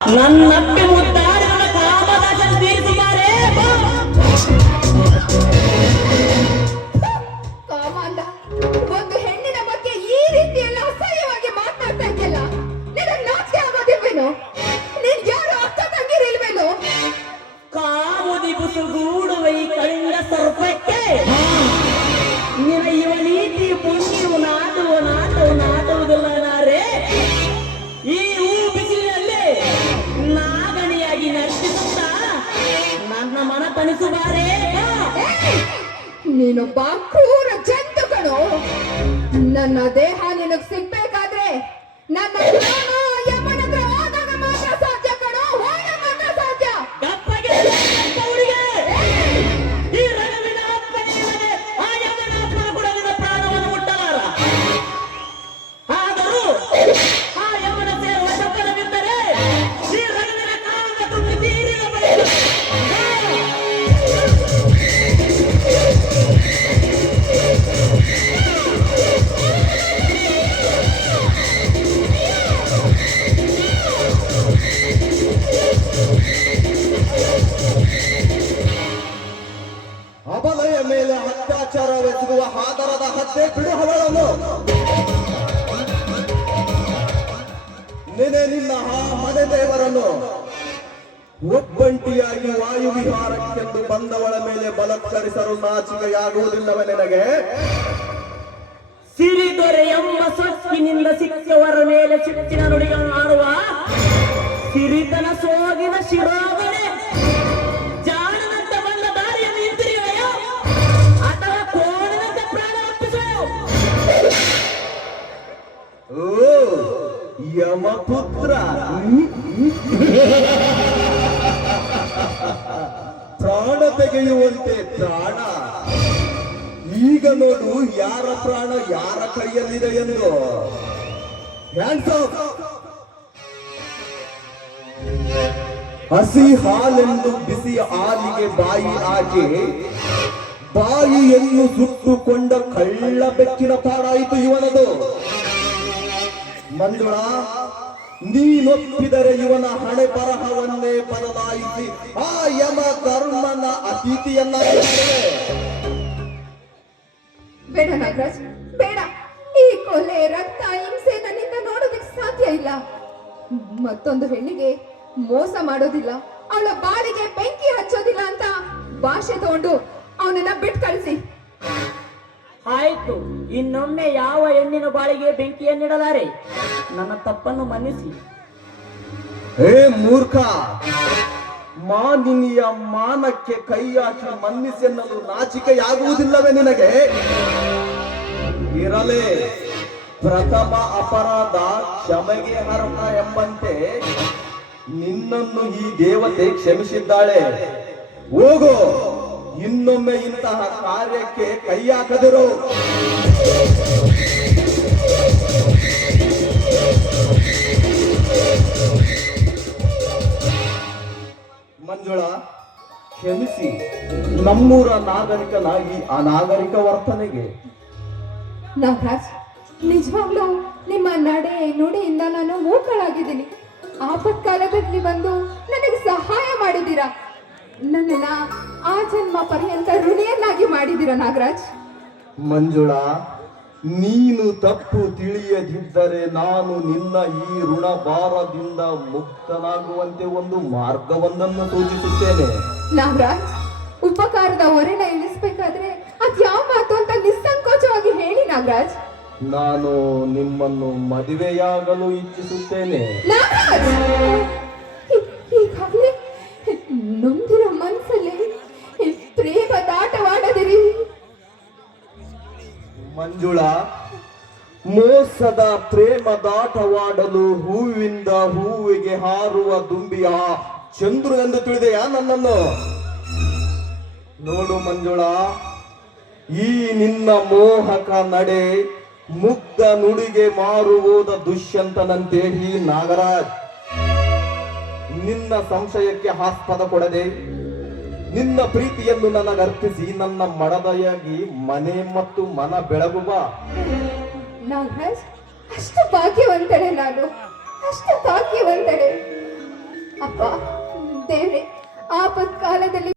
ನನ್ನಪ್ಪಿ ಮುದ್ದಾಡಿದ ಕಾಮದಾಸನ ತೀರಿಸುತ್ತಾರೆ. ಕಾಮಾಂಧ, ಒಂದು ಹೆಣ್ಣಿನ ಬಗ್ಗೆ ಈ ರೀತಿಯೆಲ್ಲ ಅಸಹ್ಯವಾಗಿ ಮಾತನಾಡ್ತಾ ಇದೆಯಲ್ಲ, ನಿನಗೆ ನಾಚಿಕೆ ಆಗೋದಿಲ್ವೇನೋ? ನೀನ್ ಯಾರು ಅಕ್ಕ ತಂಗಿರಿಲ್ವೇನೋ? ಕಾಮುದಿ ಬುಸುಗೂಡುವ ಈ ಕಳಿಂಗ ಸರ್ಪಕ್ಕೆ ನಿನ ಇವ ನೀತಿ ಪುಣ್ಯವು ನಾಟುವುದಿಲ್ಲ ನಾರೇ. ಈ ಹೂ ಬಿಸಿಲಿನಲ್ಲಿ ನಾಗಣಿಯಾಗಿ ನರ್ತಿಸುತ್ತಾ ನನ್ನ ಮನ ತಣಿಸುವಾರೇ. ನೀನೊಬ್ಬ ಕ್ರೂರ ಜಂತುಗಳು. ನನ್ನ ದೇಹ ನಿನಗ್ ಸಿಗ್ಬೇಕಾದ್ರೆ ನನ್ನ ಪ್ರಾಣ ಯಮನ ಹತ್ರ ಹೋದಾಗ ಮಾತ್ರ ಸಾಧ್ಯ ಕಣೋ, ಹೋದ ಮಾತ್ರ ಸಾಧ್ಯ. ಗಪ್ಪಗೆ ಅವರಿಗೆ ಈ ರಘುವಿನ ಅಪ್ಪನಿಗೆ ಆ ಯಮನ ಅಪ್ಪನ ಕೂಡ ನಿನ್ನ ಪ್ರಾಣವನ್ನು ಮುಟ್ಟಲಾರ. ಆದರೂ ಆ ಯಮನ ಸೇರುವ ಶಬ್ದವಿದ್ದರೆ ಈ ರಘುವಿನ ಕಾಲ ತುಂಬಿ ತೀರಿದ ಬಳಿಕ ಅಬಲೆಯ ಮೇಲೆ ಅತ್ಯಾಚಾರವೆಸಗುವ ಆದರದ ಹತ್ಯೆ ಬಿಡು ಅವಳನ್ನು. ನಿನ್ನ ಆ ಮನೆ ದೇವರನ್ನು ಒಬ್ಬಂಟಿಯಾಗಿ ವಾಯುವಿಹಾರಕ್ಕೆಂದು ಬಂದವಳ ಮೇಲೆ ಬಲತ್ಕರಿಸಲು ನಾಚಿಕೆಯಾಗುವುದಿಲ್ಲವೇ ನಿನಗೆ? ಸಿರಿದೊರೆ ಎಂಬ ಸೊಕ್ಕಿನಿಂದ ಸಿಕ್ಕವರ ಮೇಲೆ ಸಿಟ್ಟಿನ ನುಡಿಗಳನ್ನಾಡುವ ಸಿರಿತನ ಸೋಗಿನ ಶಿರೋಗಣೆ ಜಾಣನಂತ ಬಂದ ದಾರಿಯನ್ನು ಹಿಂತಿರುವೆಯೋ ಅಥವಾ ಕೋಣನಂತೆ ಪ್ರಾಣ ಅರ್ಪಿಸುವೆಯೋ? ಓ ಯಮಪುತ್ರ, ಪ್ರಾಣ ತೆಗೆಯುವಂತೆ ಪ್ರಾಣ. ಈಗ ನೋಡು ಯಾರ ಪ್ರಾಣ ಯಾರ ಕೈಯಲ್ಲಿದೆ ಎಂದು. Hands up. ಹಸಿ ಹಾಲೆಂದು ಬಿಸಿ ಹಾಲಿಗೆ ಬಾಯಿ ಹಾಕಿ ಬಾಯಿಯನ್ನು ಸುಟ್ಟುಕೊಂಡ ಕಳ್ಳ ಬೆಕ್ಕಿನ ಪಾಡಾಯಿತು ಇವನದು. ಮಂಜುಳಾ, ನೀನೊಪ್ಪಿದರೆ ಇವನ ಹಣೆ ಬರಹವನ್ನೇ ಬದಲಾಯಿಸಿ ಆ ಯಮ ಧರ್ಮನ ಅತಿಥಿಯನ್ನಾಗಿರುತ್ತದೆ. ಬೇಡ ನಾಗರಾಜ್, ಬೇಡ. ಈ ಕೊಲೆ, ರಕ್ತ, ಹಿಂಸೆ ನನ್ನಿಂದ ನೋಡೋದಕ್ಕೆ ಸಾಧ್ಯ ಇಲ್ಲ. ಮತ್ತೊಂದು ಹೆಣ್ಣಿಗೆ ಮೋಸ ಮಾಡೋದಿಲ್ಲ, ಅವಳ ಬಾಳಿಗೆ ಬೆಂಕಿ ಹಚ್ಚೋದಿಲ್ಲ ಅಂತ ಭಾಷೆ ತಗೊಂಡು ಅವನನ್ನ ಬಿಟ್ಟು ಕಳಿಸಿ. ಆಯ್ತು, ಇನ್ನೊಮ್ಮೆ ಯಾವ ಹೆಣ್ಣಿನ ಬಾಳಿಗೆ ಬೆಂಕಿಯನ್ನಿಡಲಾರೆ. ನನ್ನ ತಪ್ಪನ್ನು ಮನ್ನಿಸಿ. ಹೇ ಮೂರ್ಖ, ಮಾನಿನಿಯ ಮಾನಕ್ಕೆ ಕೈ ಹಾಕಿ ಮನ್ನಿಸೆನ್ನಲು ನಾಚಿಕೆಯಾಗುವುದಿಲ್ಲವೇ ನಿನಗೆ? ಇರಲೇ, ಪ್ರಥಮ ಅಪರಾಧ ಕ್ಷಮೆಗೆ ಅರ್ಹ ಎಂಬಂತೆ ನಿನ್ನನ್ನು ಈ ದೇವತೆ ಕ್ಷಮಿಸಿದ್ದಾಳೆ. ಹೋಗು, ಇನ್ನೊಮ್ಮೆ ಇಂತಹ ಕಾರ್ಯಕ್ಕೆ ಕೈ ಹಾಕದಿರು. ಮಂಜುಳಾ, ಕ್ಷಮಿಸಿ ನಮ್ಮೂರ ನಾಗರಿಕನಾಗಿ ಅನಾಗರಿಕ ವರ್ತನೆಗೆ. ನಾಗರಾಜ್, ನಿಜವಾಗ್ಲೂ ನಿಮ್ಮ ನಡೆ ನುಡಿಯಿಂದ ನಾನು ಮೂಕಳಾಗಿದ್ದೀನಿ. ಆಪತ್ಕಾಲದಲ್ಲಿ ಬಂದು ನನಗೆ ಸಹಾಯ ಮಾಡಿದ್ದೀರಾ. ನನ್ನನ್ನ ಆ ಜನ್ಮ ಪರ್ಯಂತ ಋಣಿಯನ್ನಾಗಿ ಮಾಡಿದ್ದೀರಾ ನಾಗರಾಜ್. ಮಂಜುಳಾ, ನೀನು ತಪ್ಪು ತಿಳಿಯದಿದ್ದರೆ ನಾನು ನಿನ್ನ ಈ ಋಣ ಭಾರದಿಂದ ಮುಕ್ತನಾಗುವಂತೆ ಒಂದು ಮಾರ್ಗವೊಂದನ್ನು ಸೂಚಿಸುತ್ತೇನೆ. ನಾಗರಾಜ್, ಉಪಕಾರದ ಹೊರೆನ ಇಳಿಸ್ಬೇಕಾದ್ರೆ ಅದ್ಯಾವ ಮಾತು ಅಂತ ನಿಸ್ಸಂಕೋಚವಾಗಿ ಹೇಳಿ ನಾಗರಾಜ್. ನಾನು ನಿಮ್ಮನ್ನು ಮದುವೆಯಾಗಲು ಇಚ್ಛಿಸುತ್ತೇನೆ. ನಾಗರಾಜ್, ಈಗಾಗಲೇ ನೊಂದಿರೋ ಮನಸ್ಸಲ್ಲಿ ಪ್ರೇಮ ದಾಟವಾಡದಿರಿ. ಮಂಜುಳಾ, ಮೋಸದ ಪ್ರೇಮ ದಾಟವಾಡಲು ಹೂವಿಂದ ಹೂವಿಗೆ ಹಾರುವ ದುಂಬಿಯ ಚಂದ್ರು ಎಂದು ತಿಳಿದೆಯಾ ನನ್ನನ್ನು? ನೋಡು ಮಂಜುಳಾ, ಈ ನಿನ್ನ ಮೋಹಕ ನಡೆ ಮುಗ್ಧ ನುಡಿಗೆ ಮಾರು ಹೋದ ದುಷ್ಯಂತನಂತೆ ಈ ನಾಗರಾಜ್. ನಿನ್ನ ಸಂಶಯಕ್ಕೆ ಆಸ್ಪದ ಕೊಡದೆ ನಿನ್ನ ಪ್ರೀತಿಯನ್ನು ನನಗರ್ಪಿಸಿ ನನ್ನ ಮಡದಯಾಗಿ ಮನೆ ಮತ್ತು ಮನ ಬೆಳಗುವ. ನಾಗರಾಜ್, ಅಷ್ಟು ಭಾಗ್ಯವಂತಳೆ ನಾನು, ಅಷ್ಟು ಭಾಗ್ಯವಂತಳೆ. ಅಪ್ಪ ದೇವ್ರೆ, ಆಪತ್ ಕಾಲದಲ್ಲಿ